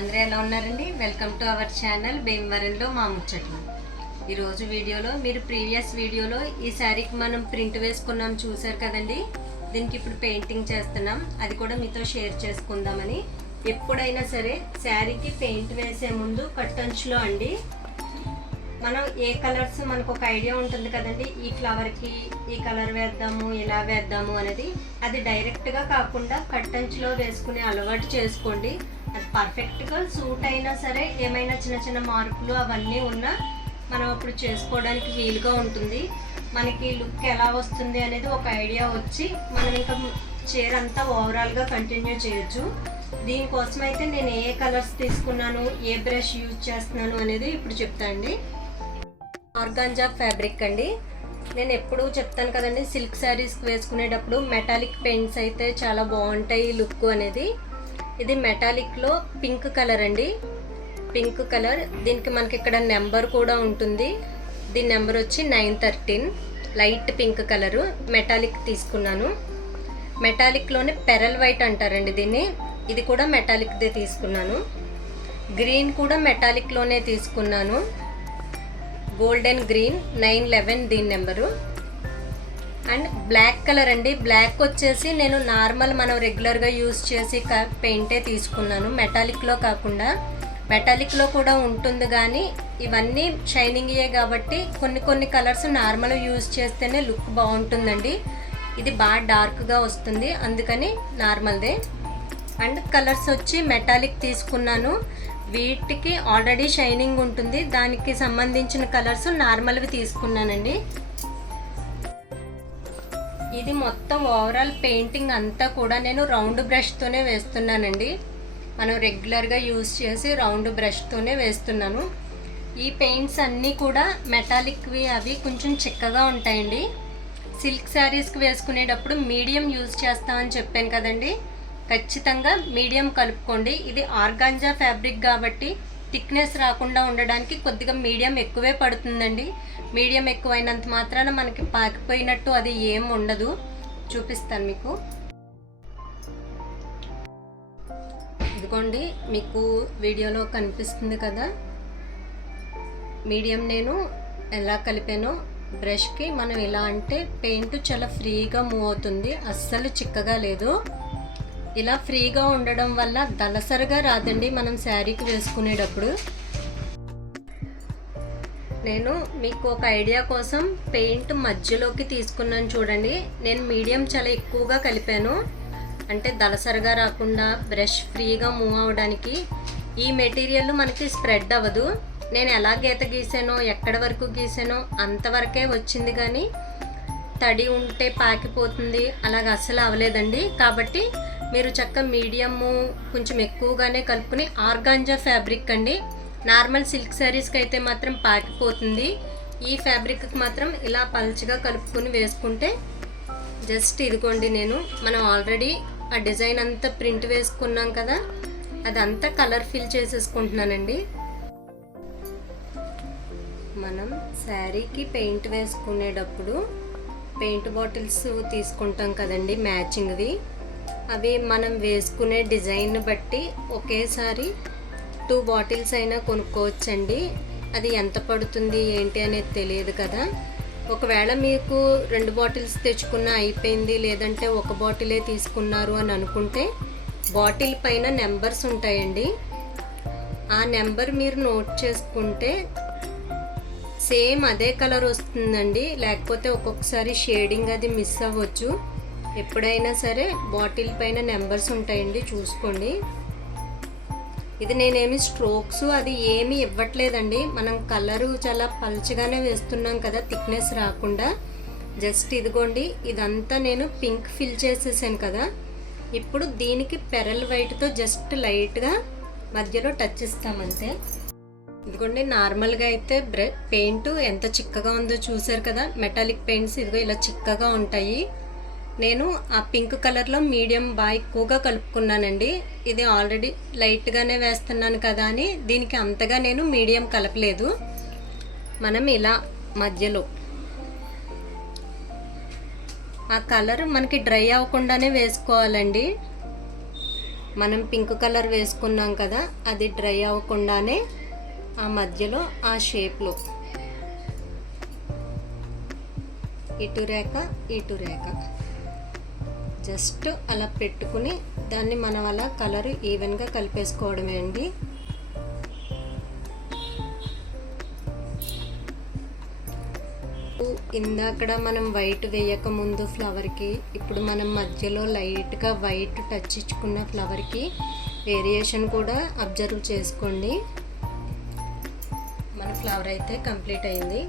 అందరూ ఎలా ఉన్నారండి? వెల్కమ్ టు అవర్ ఛానల్ భీమవరంలో మా ముచ్చట్లు. ఈరోజు వీడియోలో మీరు ప్రీవియస్ వీడియోలో ఈ శారీకి మనం ప్రింట్ వేసుకున్నాం చూసారు కదండి? దీనికి ఇప్పుడు పెయింటింగ్ చేస్తున్నాం. అది కూడా మీతో షేర్ చేసుకుందామని. ఎప్పుడైనా సరే శారీకి పెయింట్ వేసే ముందు కట్టంచులో అండి. మనం ఏ కలర్స్ మనకు ఒక ఐడియా ఉంటుంది కదండి? ఈ ఫ్లవర్కి ఈ కలర్ వేద్దాము ఇలా వేద్దాము అనేది. అది డైరెక్ట్గా కాకుండా కట్టంచులో వేసుకునే అలవాటు చేసుకోండి. అది పర్ఫెక్ట్గా సూట్ అయినా సరే ఏమైనా చిన్న చిన్న మార్పులు అవన్నీ ఉన్నా మనం అప్పుడు చేసుకోవడానికి వీలుగా ఉంటుంది. మనకి లుక్ ఎలా వస్తుంది అనేది ఒక ఐడియా వచ్చి మనం ఇంకా చీర అంతా ఓవరాల్గా కంటిన్యూ చేయొచ్చు. దీనికోసం అయితే నేను ఏ కలర్స్ తీసుకున్నాను ఏ బ్రష్ యూజ్ చేస్తున్నాను అనేది ఇప్పుడు చెప్తాను అండి. ఆర్గాంజా ఫ్యాబ్రిక్ అండి. నేను ఎప్పుడూ చెప్తాను కదండి సిల్క్ శారీస్కి వేసుకునేటప్పుడు మెటాలిక్ పెయింట్స్ అయితే చాలా బాగుంటాయి లుక్ అనేది. ఇది మెటాలిక్లో పింక్ కలర్ అండి. పింక్ కలర్ దీనికి మనకి ఇక్కడ నెంబర్ కూడా ఉంటుంది. దీని నెంబర్ వచ్చి nine thirteen light pink colour metallic తీసుకున్నాను. మెటాలిక్లోనే పెరల్ వైట్ అంటారండి దీన్ని. ఇది కూడా మెటాలిక్దే తీసుకున్నాను. గ్రీన్ కూడా మెటాలిక్లోనే తీసుకున్నాను. గోల్డెన్ గ్రీన్ నైన్ లెవెన్ దీని నెంబరు అండ్ బ్లాక్ కలర్ అండి. బ్లాక్ వచ్చేసి నేను నార్మల్ మనం రెగ్యులర్గా యూజ్ చేసి పెయింటే తీసుకున్నాను. మెటాలిక్లో కాకుండా. మెటాలిక్లో కూడా ఉంటుంది కానీ ఇవన్నీ షైనింగ్యే కాబట్టి కొన్ని కొన్ని కలర్స్ నార్మల్ యూజ్ చేస్తేనే లుక్ బాగుంటుందండి. ఇది బాగా డార్క్గా వస్తుంది. అందుకని నార్మల్దే. అండ్ కలర్స్ వచ్చి మెటాలిక్ తీసుకున్నాను. వీటికి ఆల్రెడీ షైనింగ్ ఉంటుంది. దానికి సంబంధించిన కలర్స్ నార్మల్వి తీసుకున్నానండి. ఇది మొత్తం ఓవరాల్ పెయింటింగ్ అంతా కూడా నేను రౌండ్ బ్రష్తోనే వేస్తున్నానండి. మనం రెగ్యులర్గా యూస్ చేసి రౌండ్ బ్రష్తోనే వేస్తున్నాను. ఈ పెయింట్స్ అన్నీ కూడా మెటాలిక్వి అవి కొంచెం చిక్కగా ఉంటాయండి. సిల్క్ శారీస్కి వేసుకునేటప్పుడు మీడియం యూజ్ చేస్తామని చెప్పాను కదండి. ఖచ్చితంగా మీడియం కలుపుకోండి. ఇది ఆర్గాంజా ఫ్యాబ్రిక్ కాబట్టి థిక్నెస్ రాకుండా ఉండడానికి కొద్దిగా మీడియం ఎక్కువే పడుతుందండి. మీడియం ఎక్కువైనంత మాత్రాన మనకి పాకిపోయినట్టు అది ఏం ఉండదు. చూపిస్తాను మీకు. ఇదిగోండి మీకు వీడియోలో కనిపిస్తుంది కదా. మీడియం నేను ఎలా కలిపానో బ్రష్కి మనం ఇలా అంటే పెయింట్ చాలా ఫ్రీగా మూవ్ అవుతుంది. అస్సలు చిక్కగా లేదు. ఇలా ఫ్రీగా ఉండడం వల్ల దలసరిగా రాదండి మనం శారీకి వేసుకునేటప్పుడు. నేను మీకు ఒక ఐడియా కోసం పెయింట్ మధ్యలోకి తీసుకున్నాను చూడండి. నేను మీడియం చాలా ఎక్కువగా కలిపాను. అంటే దలసరిగా రాకుండా బ్రష్ ఫ్రీగా మూవ్ అవడానికి ఈ మెటీరియల్ మనకి స్ప్రెడ్ అవ్వదు. నేను ఎలా గీత గీసానో ఎక్కడ వరకు గీసానో అంతవరకే వచ్చింది కానీ తడి ఉంటే పాకిపోతుంది. అలాగ అస్సలు అవ్వలేదండి. కాబట్టి మీరు చక్క మీడియము కొంచెం ఎక్కువగానే కలుపుకుని ఆర్గాంజా ఫ్యాబ్రిక్ అండి. నార్మల్ సిల్క్ శారీస్కి అయితే మాత్రం పాకిపోతుంది. ఈ ఫ్యాబ్రిక్కి మాత్రం ఇలా పల్చగా కలుపుకొని వేసుకుంటే జస్ట్ ఇదిగోండి నేను. మనం ఆల్రెడీ ఆ డిజైన్ అంతా ప్రింట్ వేసుకున్నాం కదా అదంతా కలర్ ఫిల్ చేసేసుకుంటున్నానండి. మనం శారీకి పెయింట్ వేసుకునేటప్పుడు పెయింట్ బాటిల్స్ తీసుకుంటాం కదండి మ్యాచింగ్వి. అవి మనం వేసుకునే డిజైన్ బట్టి ఒకేసారి టూ బాటిల్స్ అయినా కొనుక్కోవచ్చండి. అది ఎంత పడుతుంది ఏంటి అనేది తెలియదు కదా. ఒకవేళ మీకు రెండు బాటిల్స్ తెచ్చుకున్న అయిపోయింది లేదంటే ఒక బాటిలే తీసుకున్నారు అని అనుకుంటే బాటిల్ పైన నెంబర్స్ ఉంటాయండి. ఆ నెంబర్ మీరు నోట్ చేసుకుంటే సేమ్ అదే కలర్ వస్తుందండి. లేకపోతే ఒక్కొక్కసారి షేడింగ్ అది మిస్ అవ్వచ్చు. ఎప్పుడైనా సరే బాటిల్ పైన నెంబర్స్ ఉంటాయండి చూసుకోండి. ఇది నేనేమి స్ట్రోక్స్ అది ఏమి ఇవ్వట్లేదండి. మనం కలరు చాలా పల్చగానే వేస్తున్నాం కదా థిక్నెస్ రాకుండా. జస్ట్ ఇదిగోండి ఇదంతా నేను పింక్ ఫిల్ చేసేసాను కదా. ఇప్పుడు దీనికి పెరల్ వైట్తో జస్ట్ లైట్గా మధ్యలో టచ్ ఇస్తామంతే. ఇదిగోండి నార్మల్గా అయితే బ్ర పెయింట్ ఎంత చిక్కగా ఉందో చూసారు కదా. మెటాలిక్ పెయింట్స్ ఇదిగో ఇలా చిక్కగా ఉంటాయి. నేను ఆ పింక్ కలర్లో మీడియం బాగా ఎక్కువగా కలుపుకున్నానండి. ఇది ఆల్రెడీ లైట్గానే వేస్తున్నాను కదా అని. దీనికి అంతగా నేను మీడియం కలపలేదు. మనం ఇలా మధ్యలో ఆ కలర్ మనకి డ్రై అవ్వకుండానే వేసుకోవాలండి. మనం పింక్ కలర్ వేసుకున్నాం కదా అది డ్రై అవ్వకుండానే ఆ మధ్యలో ఆ షేప్లో ఇటు రేఖ ఇటు రేఖ. జస్ట్ అలా పెట్టుకుని దాన్ని మనం అలా కలర్ ఈవెన్గా కలిపేసుకోవడమే అండి. ఇందాకడ మనం వైట్ వేయక ముందు ఫ్లవర్కి ఇప్పుడు మనం మధ్యలో లైట్గా వైట్ టచ్ ఇచ్చుకున్న ఫ్లవర్కి వేరియేషన్ కూడా అబ్జర్వ్ చేసుకోండి. మన ఫ్లవర్ అయితే కంప్లీట్ అయింది.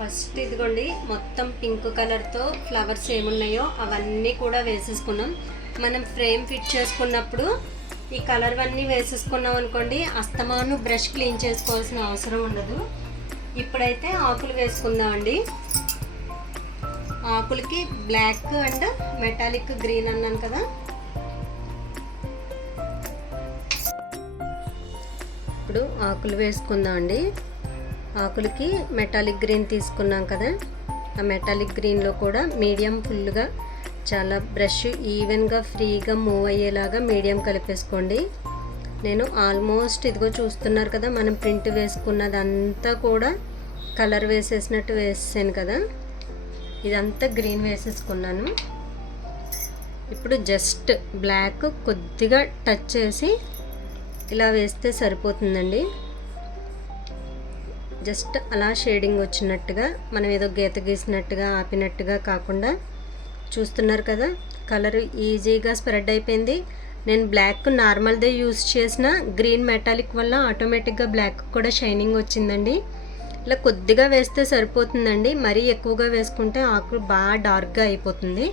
ఫస్ట్ ఇదిగోండి మొత్తం పింక్ కలర్తో ఫ్లవర్స్ ఏమున్నాయో అవన్నీ కూడా వేసేసుకున్నాం. మనం ఫ్రేమ్ ఫిట్ చేసుకున్నప్పుడు ఈ కలర్ అన్నీ వేసేసుకున్నాం అనుకోండి అస్తమాను బ్రష్ క్లీన్ చేసుకోవాల్సిన అవసరం ఉండదు. ఇప్పుడైతే ఆకులు వేసుకుందామండి. ఆకులకి బ్లాక్ అండ్ మెటాలిక్ గ్రీన్ అన్నాను కదా. ఇప్పుడు ఆకులు వేసుకుందామండి. ఆకులకి మెటాలిక్ గ్రీన్ తీసుకున్నాం కదా. ఆ మెటాలిక్ గ్రీన్లో కూడా మీడియం ఫుల్గా చాలా బ్రష్ ఈవెన్గా ఫ్రీగా మూవ్ అయ్యేలాగా మీడియం కలిపేసుకోండి. నేను ఆల్మోస్ట్ ఇదిగో చూస్తున్నారు కదా మనం ప్రింట్ వేసుకున్నదంతా కూడా కలర్ వేసేసినట్టు వేసాను కదా. ఇదంతా గ్రీన్ వేసేసుకున్నాను. ఇప్పుడు జస్ట్ బ్లాక్ కొద్దిగా టచ్ చేసి ఇలా వేస్తే సరిపోతుందండి. జస్ట్ అలా షేడింగ్ వచ్చినట్టుగా మనం ఏదో గీత గీసినట్టుగా ఆపినట్టుగా కాకుండా చూస్తున్నారు కదా కలర్ ఈజీగా స్ప్రెడ్ అయిపోయింది. నేను బ్లాక్ నార్మల్దే యూస్ చేసిన గ్రీన్ మెటాలిక్ వల్ల ఆటోమేటిక్గా బ్లాక్ కూడా షైనింగ్ వచ్చిందండి. ఇలా కొద్దిగా వేస్తే సరిపోతుందండి మరీ ఎక్కువగా వేసుకుంటే ఆకులు బాగా డార్క్గా అయిపోతుంది.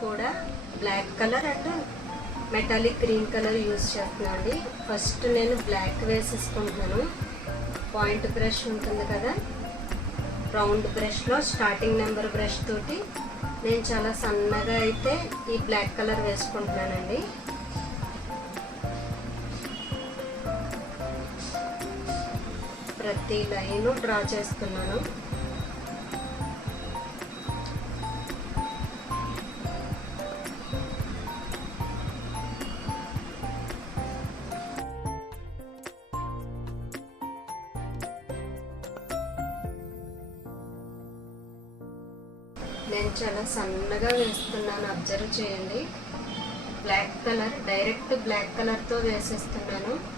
కూడా black colour and metallic green colour use చేస్తున్నాను అండి. ఫస్ట్ నేను బ్లాక్ వేసేసుకుంటున్నాను. పాయింట్ బ్రష్ ఉంటుంది కదా? రౌండ్ బ్రష్లో స్టార్టింగ్ నెంబర్ బ్రష్ తోటి నేను చాలా సన్నగా అయితే ఈ బ్లాక్ కలర్ వేసుకుంటున్నానండి. ప్రతి లైను డ్రా చేస్తున్నాను. నేను చాలా సన్నగా వేస్తున్నాను. అబ్జర్వ్ చేయండి. బ్లాక్ కలర్ డైరెక్ట్ బ్లాక్ కలర్తో వేసేస్తున్నాను.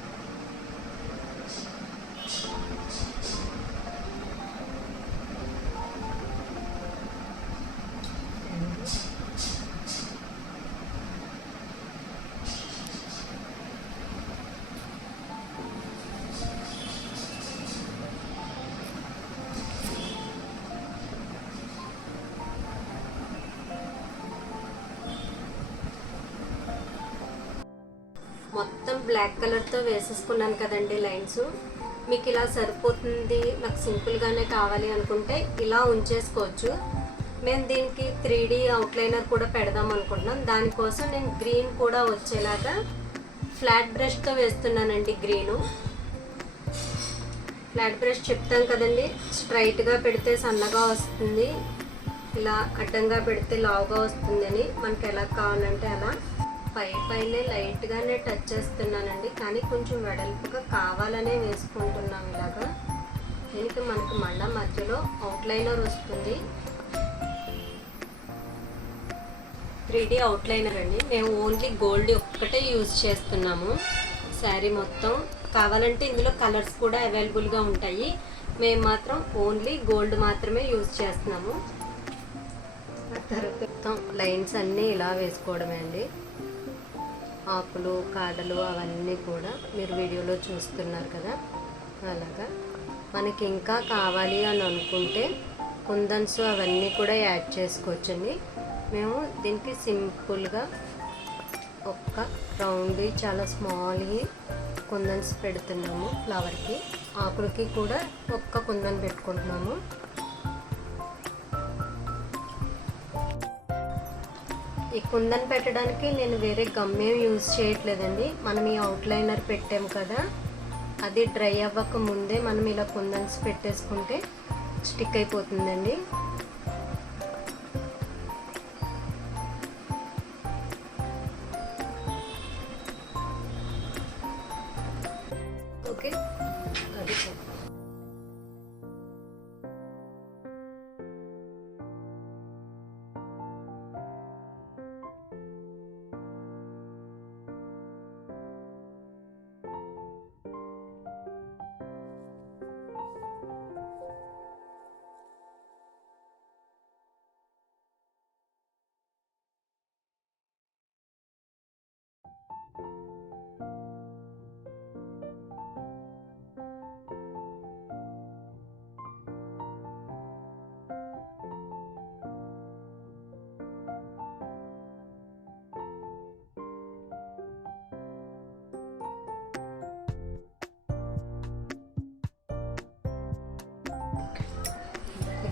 బ్లాక్ కలర్తో వేసేసుకున్నాను కదండి లైన్స్ మీకు ఇలా సరిపోతుంది నాకు సింపుల్గానే కావాలి అనుకుంటే ఇలా ఉంచేసుకోవచ్చు. మేము దీనికి త్రీ డీ అవుట్లైనర్ కూడా పెడదాం అనుకుంటున్నాం. దానికోసం నేను గ్రీన్ కూడా వచ్చేలాగా ఫ్లాట్ బ్రష్తో వేస్తున్నానండి గ్రీను ఫ్లాట్ బ్రష్ చెప్తాం కదండి స్ట్రైట్గా పెడితే సన్నగా వస్తుంది ఇలా అడ్డంగా పెడితే లావుగా వస్తుందని. మనకి ఎలా కావాలంటే అలా. పై పైనే లైట్గానే టచ్ చేస్తున్నానండి. కానీ కొంచెం వెడల్పుగా కావాలనే వేసుకుంటున్నాం ఇలాగా. దీనికి మనకి మళ్ళా మధ్యలో అవుట్లైనర్ వస్తుంది. త్రీ డీ అవుట్లైనర్ అండి. మేము ఓన్లీ గోల్డ్ ఒక్కటే యూజ్ చేస్తున్నాము. శారీ మొత్తం కావాలంటే ఇందులో కలర్స్ కూడా అవైలబుల్గా ఉంటాయి. మేము మాత్రం ఓన్లీ గోల్డ్ మాత్రమే యూజ్ చేస్తున్నాము. తర్వాత మొత్తం లైన్స్ అన్నీ ఇలా వేసుకోవడమే అండి. ఆకులు కాడలు అవన్నీ కూడా మీరు వీడియోలో చూస్తున్నారు కదా? అలాగా? మనకి ఇంకా కావాలి అని అనుకుంటే కుందన్స్ అవన్నీ కూడా యాడ్ చేసుకోవచ్చండి. మేము దీనికి సింపుల్గా ఒక్క రౌండ్ చాలా స్మాల్వి కుందన్స్ పెడుతున్నాము ఫ్లవర్కి. ఆకులకి కూడా ఒక్క కుందన్ పెట్టుకుంటున్నాము. ఈ కుందన్ పెట్టడానికి నేను వేరే గమ్మేం యూజ్ చేయట్లేదండి. మనం ఈ అవుట్లైనర్ పెట్టాం కదా అది డ్రై అవ్వక ముందే మనం ఇలా కుందన్స్ పెట్టేసుకుంటే స్టిక్ అయిపోతుందండి.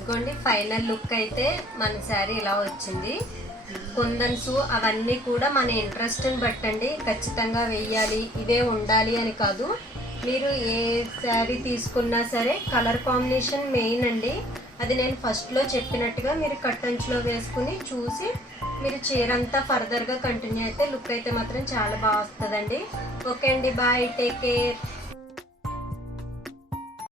ఇదిగోండి ఫైనల్ లుక్ అయితే మన శారీ ఇలా వచ్చింది. కుందన్స్ అవన్నీ కూడా మన ఇంట్రెస్ట్ని బట్టండి. ఖచ్చితంగా వెయ్యాలి. ఇవే ఉండాలి అని కాదు. మీరు ఏ శారీ తీసుకున్నా సరే కలర్ కాంబినేషన్ మెయిన్ అండి. అది నేను ఫస్ట్లో చెప్పినట్టుగా మీరు కట్టంచులో వేసుకుని చూసి మీరు చీర అంతా ఫర్దర్గా కంటిన్యూ అయితే లుక్ అయితే మాత్రం చాలా బాగా వస్తుందండి. ఓకే అండి. Bye take care